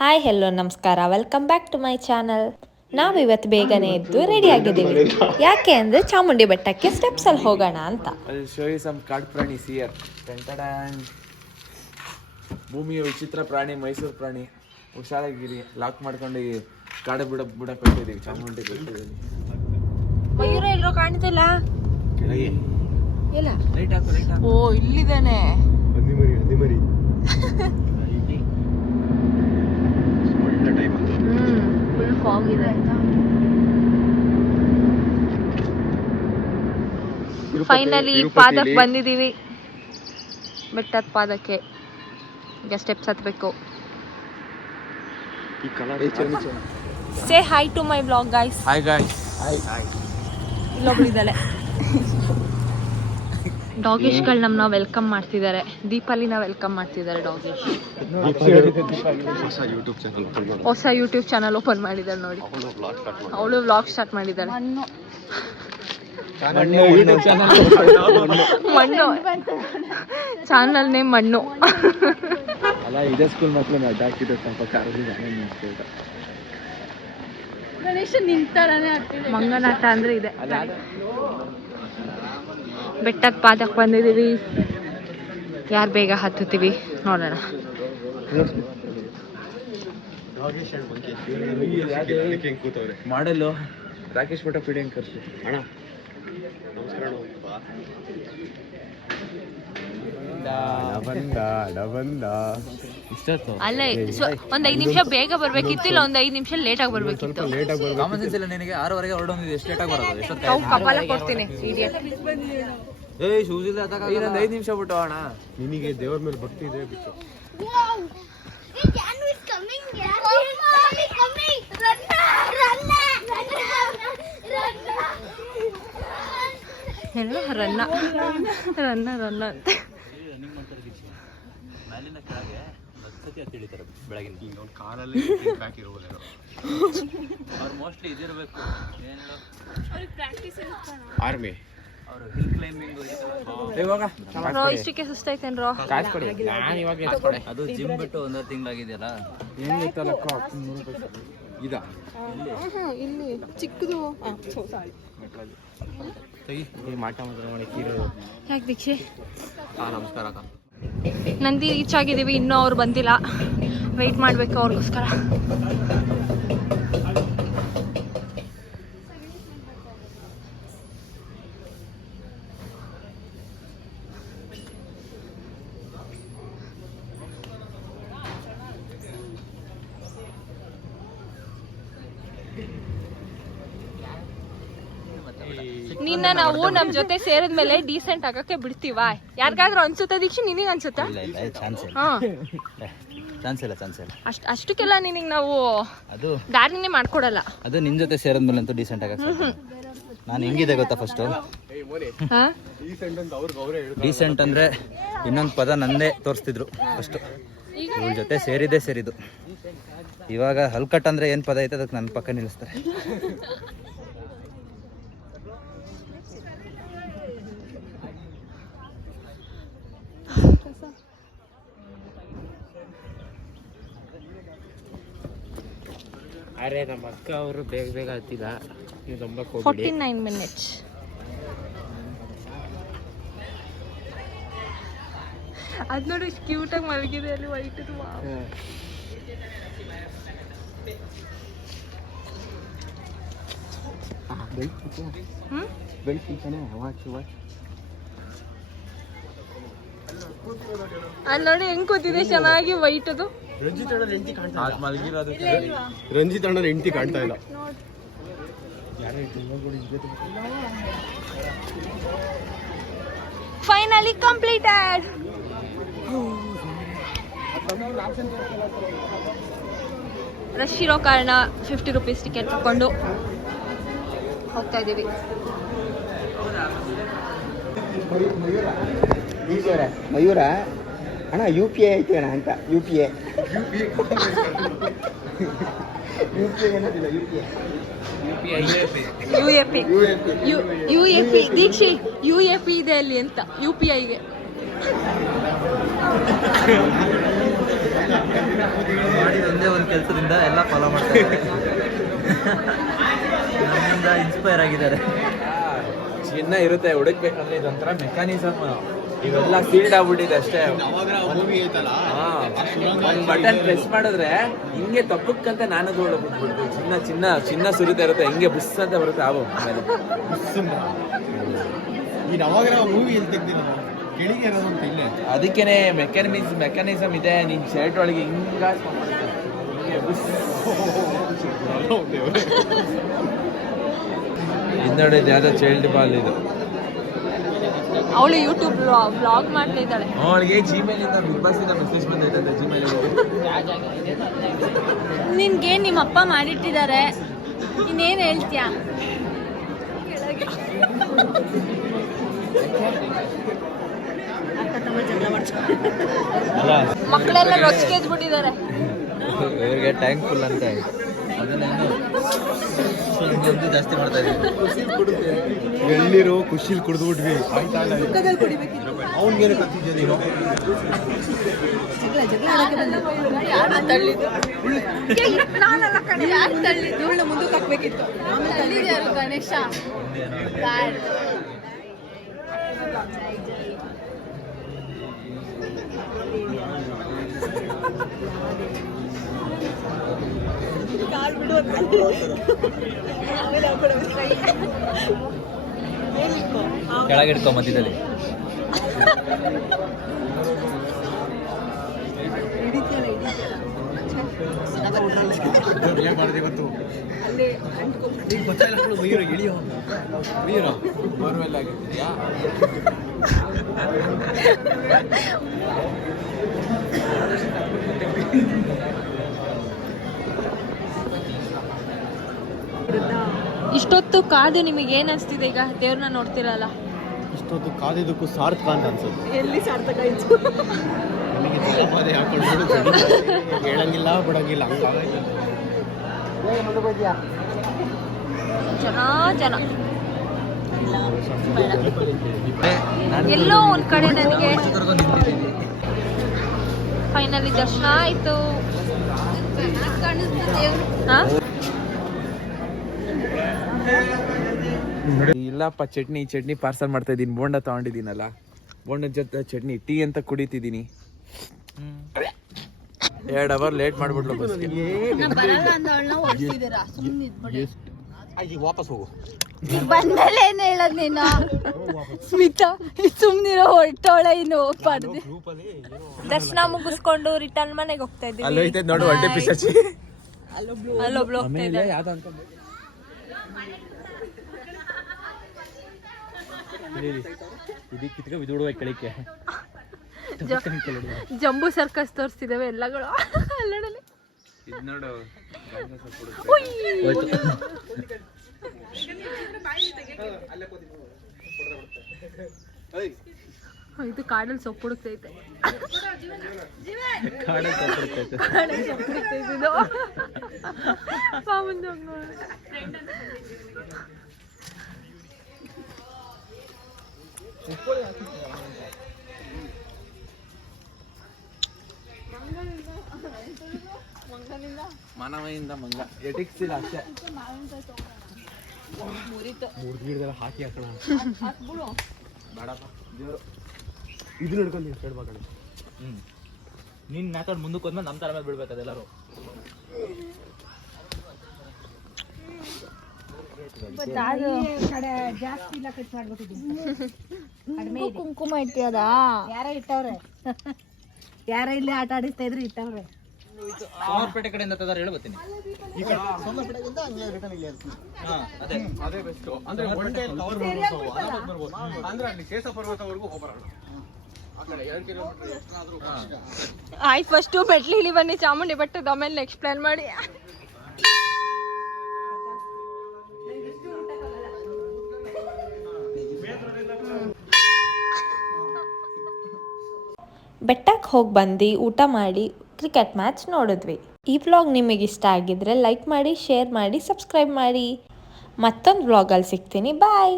Hi hello ನಮಸ್ಕಾರ, welcome back to my channel. ನಾವು ಇವತ್ತು ಬೇಗನೆ ಎದ್ದು ರೆಡಿ ಆಗಿದ್ದೀವಿ. ಯಾಕೆ ಅಂದರೆ ಚಾಮುಂಡಿ ಬೆಟ್ಟಕ್ಕೆ ಸ್ಟೆಪ್ಸಲ್ಲಿ ಹೋಗೋಣ ಅಂತ. ಕಾಡು ಪ್ರಾಣಿ ಸಿಯರ್ ಭೂಮಿಯ ವಿಚಿತ್ರ ಪ್ರಾಣಿ ಮೈಸೂರು ಪ್ರಾಣಿ ಹುಷಾರಾಗಿರಿ. ಲಾಕ್ ಮಾಡ್ಕೊಂಡು ಕಾಡು ಬಿಡಕ್ಕೆ ಹೋಗ್ತಿದ್ದೀವಿ ಚಾಮುಂಡಿ ಬೆಟ್ಟದಲ್ಲಿ. ಮಯೂರ ಎಲ್ಲರೂ ಕಾಣ್ತಿಲ್ಲ. ಇಲ್ಲ ಲೈಟ್ ಹಾಕು. ಓ ಇಲ್ಲಿದ್ದಾನೆ. ಫುಲ್ ಫಾಗ್ ಇದೆ. ಫೈನಲಿ ಪಾದಕ್ಕೆ ಬಂದಿದ್ದೀವಿ, ಬೆಟ್ಟದ ಪಾದಕ್ಕೆ. ಈಗ ಸ್ಟೆಪ್ಸ್ ಹತ್ಬೇಕು. Say hi to my blog guys. Hi guys. ಇಲ್ಲೊಬ್ಳು ಇದ್ದಾಳೆ. ಡಾಗೇಶ್ಗಳು ನಮ್ಮನ್ನ ವೆಲ್ಕಮ್ ಮಾಡ್ತಿದ್ದಾರೆ. ದೀಪಾಲಿನ ವೆಲ್ಕಮ್ ಮಾಡ್ತಿದ್ದಾರೆ ಡಾಗೇಶ್. ಹೊಸ ಯೂಟ್ಯೂಬ್ ಚಾನಲ್ ಓಪನ್ ಮಾಡಿದ್ದಾರೆ ನೋಡಿ. ಅವಳು ವ್ಲಾಗ್ ಸ್ಟಾರ್ಟ್ ಮಾಡಿದ್ದಾರೆ. ಮಣ್ಣು ಚಾನಲ್ ನೇಮ್ ಮಣ್ಣು. ಅಲ್ಲ ಇದೇ ಸ್ಕೂಲ್ ಮಕ್ಕಳು ಅಡ್ಡಾಕಿದ್ರು ಸ್ವಲ್ಪ ಮಂಗನಾಟ ಅಂದ್ರೆ ಇದೆ. ಬೆಟ್ಟದ ಪಾದಕ್ಕೆ ಬಂದಿದ್ದೀವಿ. ಯಾರು ಬೇಗ ಹತ್ತುತ್ತೀವಿ ನೋಡೋಣ. ಮಾಡಲು ರಾಕೇಶ್ ಭಟ್ಟ ಫೀಡಿಂಗ್ ಕರ್ಸಿ ಅಣ್ಣ. ಅಲ್ಲ ಒಂದ್ 5 ನಿಮಿಷ ಬೇಗ ಬರ್ಬೇಕಿತ್ತು, ಇಲ್ಲ ಒಂದ್ 5 ನಿಮಿಷ ಲೇಟ್ ಆಗಿ ಬರ್ಬೇಕಿತ್ತು. ಕಾಮನ್ ಸೆನ್ಸ್ ಇಲ್ಲ ನಿನಗೆ. 6:30 ಹೊರಡೋದಿದೆ, ಎಷ್ಟು ಲೇಟ್ ಆಗಿ ಬರೋದು? ಕಪಾಲ ಕೊಡ್ತೀನಿ. ಶೂಸ್ ಇಲ್ಲ, 5 ನಿಮಿಷ ಬಿಟ್ಟು ಅಣ್ಣ. ನಿನಗೆ ದೇವರ ಮೇಲೆ ಭಕ್ತಿ ಇದೆ ಬಿಟ್ಟು. ರನ್ನ ರನ್ನ ರನ್ನ ಅಂತ ಕಾಲಲ್ಲಿ ಬ್ಯಾಕ್ ಇರುವುದಿಲ್ಲ. ಮೋಸ್ಟ್ಲಿ ಇದಿರಬೇಕು ಆರ್ಮಿ ಇಷ್ಟಕ್ಕೆ ಸುಸ್ತಾಯ್ತೇನ್ರೋ. ಅದು ಜಿಮ್ ಬಿಟ್ಟು 1 ತಿಂಗಳಾಗಿದೆಯಲ್ಲ. ಇಲ್ಲಿ ಚಿಕ್ಕದು ಯಾಕೆ ದೀಕ್ಷೆ. ನಮಸ್ಕಾರ ಅಕ್ಕ. ನಂದಿ ರೀಚ್ ಆಗಿದ್ದೀವಿ, ಇನ್ನೂ ಅವ್ರು ಬಂದಿಲ್ಲ. ವೆಯ್ಟ್ ಮಾಡಬೇಕು ಅವ್ರಿಗೋಸ್ಕರ. ನಿನ್ನ ನಾವು ನಮ್ ಜೊತೆ ಸೇರಿದ್ಮೇಲೆ ಡೀಸೆಂಟ್ ಆಗಕ್ಕೆ ಬಿಡ್ತೀವಾ? ಯಾರಿಗಾದ್ರೂ ಅನ್ಸುತ್ತಾ ದೀಕ್ಷೆ? ನಿನಗೆ ಅನ್ಸುತ್ತಾ? ಅಷ್ಟಕ್ಕೆಲ್ಲ ನಿನಗೆ ನಾವು ಅದು ದಾರಿನೇ ಮಾಡ್ಕೊಡಲ್ಲ. ಅದು ನಿನ್ ಜೊತೆ ಸೇರಿದ್ಮೇಲೆ ಅಂತೂ ಡೀಸೆಂಟ್ ಆಗಕ್ಕೆ ನಾನು ಹೆಂಗಿದೆ ಗೊತ್ತಾ? ಫಸ್ಟ್ ಡೀಸೆಂಟ್ ಅಂದ್ರೆ ಇನ್ನೊಂದು ಪದ ನಂದೇ ತೋರಿಸ್ತಿದ್ರು ಫಸ್ಟ್. ಇವ್ರ ಜೊತೆ ಸೇರಿದ್ದು. ಇವಾಗ ಹಲ್ಕಟ್ ಅಂದ್ರೆ ಏನ್ ಪದ ಐತೆ ಅದಕ್ಕೆ ನನ್ನ ಪಕ್ಕ ನಿಲ್ಲಿಸ್ತಾರೆ. ಅರೆ ನಮ್ಮ ಅಕ್ಕ ಅವರು ಬೇಗ ಹತ್ತಿಲ್ಲ. 49 minutes. ಅದ್ ನೋಡಿ ಎಷ್ಟು ಕ್ಯೂಟ್ ಆಗಿ ಮಲಗಿದೆ ಅಲ್ಲಿ ವೈಟ್. ಅಲ್ಲಿ ನೋಡಿ ಹೆಂಗ್ ಕೂತಿದೆ ಚೆನ್ನಾಗಿ ವೈಟ್. ಅದು ರಂಜಿತ್ ಅಣ್ಣನ ಹೆಂಡತಿ ಕಾಣ್ತಾ ಇಲ್ಲ. Finally completed. ರಶ್ ಇರೋ ಕಾರಣ 50 ರೂಪೀಸ್ ಟಿಕೆಟ್ ತಗೊಂಡು ಹೋಗ್ತಾ ಇದ್ದೀವಿ. ಮಯೂರ ಅಣ್ಣ UPI ಐತೆ ಅಣ್ಣ ಅಂತ. UPI UAP ದೀಕ್ಷೆ UAP ಇದೆ ಅಲ್ಲಿ ಅಂತ UPIಗೆ. ಮಾಡಿದ ಒಂದೇ ಒಂದು ಕೆಲಸದಿಂದ ಎಲ್ಲ ಫಾಲೋ ಮಾಡ್ತಾ ಇದ್ದಾರೆ. ನಮ್ಮಿಂದ ಇನ್ಸ್ಪೈರ್ ಆಗಿದ್ದಾರೆ. ಚಿನ್ನ ಇರುತ್ತೆ ಹುಡುಕ್ಬೇಕಂದ್ರೆ ಇದೊಂಥರ ಮೆಕ್ಯಾನಿಸಮ್. ಇವೆಲ್ಲ ಸೀಲ್ಡ್ ಆಗ್ಬಿಟ್ಟಿದೆ ಅಷ್ಟೇ. ಒಂದು ಬಟನ್ ಪ್ರೆಸ್ ಮಾಡಿದ್ರೆ ಹಿಂಗೆ ತಪ್ಪಕ್ಕಂತ ನಾನು ಬಿಟ್ಬಿಡ್ತೀವಿ. ಚಿನ್ನ ಸುರಿತಾ ಇರುತ್ತೆ, ಹಿಂಗೆ ಬುಸ್ ಅಂತ ಬರುತ್ತೆ. ಆವು ಆಮೇಲೆ ಅದಕ್ಕೇನೆ ಮೆಕ್ಯಾನಿಸಮ್ ಇದೆ. ನಿನ್ ಶರ್ಟ್ ಒಳಗೆ ಹಿಂಗೆ ಬುಸ್ ಹಿಂದಡೆ ಯಾವ್ದೋ ಚೈಲ್ಡ್ ಬಾಲ್ ಇದು. ಅವಳು ಯೂಟ್ಯೂಬ್ ಬ್ಲಾಗ್ ಮಾಡ್ತಾ ಇದ್ದಾಳೆ. ಅವಳಿಗೆ ಜಿಮೇಲ್ ಇಂದ ಬಿಗ್ ಬಾಸ್ ಇಂದ ಮೆಸೇಜ್ ಬಂದೈತೆ ಜಿಮೇಲ್. ನಿನ್ಗೆ ನಿಮ್ಮ ಅಪ್ಪ ಮಾಡಿಟ್ಟಿದ್ದಾರೆ, ಇನ್ನೇನು ಹೇಳ್ತೀಯಾ? ಮಕ್ಕಳೆಲ್ಲ ರೊಚ್ಚಿಗೆದ್ಬಿಟ್ಟಿದ್ದಾರೆ. ಇವ್ರಿಗೆ ಟೈಮ್ ಫುಲ್ ಅಂತ ಅದನ್ನೇನು ಜಾಸ್ತಿ ಮಾಡ್ತಾ ಇದ್ದೀವಿ. ಎಲ್ಲಿರೋ ಖುಷಿಲ್ ಕುಡಿದ್ಬಿಟ್ವಿ. ಅವನಿಗೇನು ಕತ್ತಿದ್ಯಾ ನೀನು? ಮುಂದಕ್ಕೆ ಹಾಕ್ಬೇಕಿತ್ತು. ಗಣೇಶ ಕೆಳಗಿಡ್ಕೊ ಮಧ್ಯದಲ್ಲಿ. ಬೋರ್ವೆಲ್ ಆಗಿದ್ಯಾ? ಇಷ್ಟೊತ್ತು ಕಾದು ನಿಮಗೆ ಏನ್ ಅನ್ಸ್ತಿದೆ ಈಗ? ದೇವ್ರನ್ನ ನೋಡ್ತಿರಲ್ಲ, ಇಷ್ಟೊತ್ತು ಕಾದಿದ್ದಕ್ಕೂ ಸಾರ್ಥಕ ಅಂತ ಅನ್ಸುತ್ತೆ. ಎಲ್ಲಿ ಸಾರ್ಥಕ ಆಯ್ತು? ನನಗೆ ಜಲಪಾದೆ ಹಾಕೊಂಡು ಹೇಳಂಗಿಲ್ಲ ಬಿಡಂಗಿಲ್ಲ ಹಂಗಾಗೈತೆ. ಜನ ಎಲ್ಲೋ ಒಂದ್ ಕಡೆ ನನಗೆ ಫೈನಲಿ ದರ್ಶನ ಆಯ್ತು. ಇಲ್ಲಪ್ಪ, ಚಟ್ನಿ ಪಾರ್ಸಲ್ ಮಾಡ್ತಾ ಇದ್ದೀನಿ. ಬೋಂಡ ತಗೊಂಡಿದ್ದೀನಲ್ಲ, ಬೋಂಡದ ಜೊತೆ ಚಟ್ನಿ ಟೀ ಅಂತ ಕುಡಿತಿದ್ದೀನಿ. 2 ಅವರ್ ಲೇಟ್ ಮಾಡ್ಬಿಡ್ಲು ಬಸ್ಗೆ. ವಾಪಸ್ ಹೋಗು. ಬಂದಲ್ಲ ಏನ್ ಹೇಳದ್ ನೀನು? ಸ್ಮಿತಾ ಸುಮ್ನಿರೋ, ಹೊರಟೋಳ ಇನ್ನು ಹೋಗ್ಬಾರ್ದು. ದರ್ಶನ ಮುಗಿಸ್ಕೊಂಡು ರಿಟರ್ನ್ ಮನೆಗೆ ಹೋಗ್ತಾ ಇದ್ದೀವಿ. ಅಲ್ಲೋಯ್ತೈತೆ ನೋಡು ಹೊಟ್ಟೆ ಪಿಶಾಚಿ. ಅಲ್ಲೊಬ್ಳು ಹೋಗ್ತಾ ಇದ್ದಾಳೆ. ಜಂಬೂ ಸರ್ಕಸ್ ತೋರಿಸ್ತಿದ್ದೇವೆ ಎಲ್ಲಗಳು. ಅಲ್ಲಡಲಿ ನೋಡು ಇದು ಕಾಡಲ್ಲಿ ಸೊಪ್ಪು ಹುಡುಕ್ತೈತೆ. ಮಾನವಯಿಂದ ಮಂಗ ಎಟಿಕ್ಸ್ ಇಲ್ಲ ಅಷ್ಟೇ. ಹಾಕಿ ಹಾಕೋಣ. ಬೇಡಪ್ಪ ದೇವರು ಇದು ನಡ್ಕೊಂಡು ಹೇಳ್ಬೇಕಣ್ಣ. ನೀನ್ ನಾತೋಡ್ ಮುಂದಕ್ಕೆ ಹೋದ್ಮೇಲೆ ನಮ್ಮ ತರ ಮೇಲೆ ಬಿಡ್ಬೇಕು ಅದೆಲ್ಲರೂ. ಕುಂಕುಮ ಇಟ್ಟಿಯದ ಯಾರ ಇಟ್ಟವ್ರೆ? ಯಾರ ಇಲ್ಲಿ ಆಟ ಆಡಿಸ್ತಾ ಇದ್ರು ಇಟ್ಟವ್ರೆ. ಸೋಮವಾರಪೇಟೆ ಕಡೆಯಿಂದ ತಂದಾರ ಹೇಳ್ಬತ್ತೀನಿ. ಅದೇ ಬೆಸ್ಟ್. ಅಂದ್ರೆ ಒನ್ ಡೇ ಕವರ್ ಮಾಡ್ಬೋದು. ಆರಾಮಾಗಿ ಬರ್ಬೋದು. ಅಂದ್ರೆ ಅಲ್ಲಿ ಕೇಸ ಪರ್ವತವರೆಗೂ ಹೋಗ್ಬರೋಣ. ಆ ಕಡೆ 2 ಕಿಲೋಮೀಟರ್ ಎಷ್ಟಾದ್ರೂ. ಆಯ್ತು, ಫಸ್ಟು ಮೆಟ್ಲು ಇಳಿ ಬನ್ನಿ ಚಾಮುಂಡಿ ಬೆಟ್ಟದ, ಆಮೇಲೆ ನೆಕ್ಸ್ಟ್ ಪ್ಲಾನ್ ಮಾಡಿ. ಬೆಟ್ಟಕ್ಕೆ ಹೋಗಿ ಬಂದು ಊಟ ಮಾಡಿ ಕ್ರಿಕೆಟ್ ಮ್ಯಾಚ್ ನೋಡಿದ್ವಿ. ಈ ವ್ಲಾಗ್ ನಿಮಗೆ ಇಷ್ಟ ಆಗಿದ್ರೆ ಲೈಕ್ ಮಾಡಿ, ಶೇರ್ ಮಾಡಿ, ಸಬ್ಸ್ಕ್ರೈಬ್ ಮಾಡಿ. ಮತ್ತೊಂದು ವ್ಲಾಗಲ್ಲಿ ಸಿಗ್ತೀನಿ. ಬಾಯ್.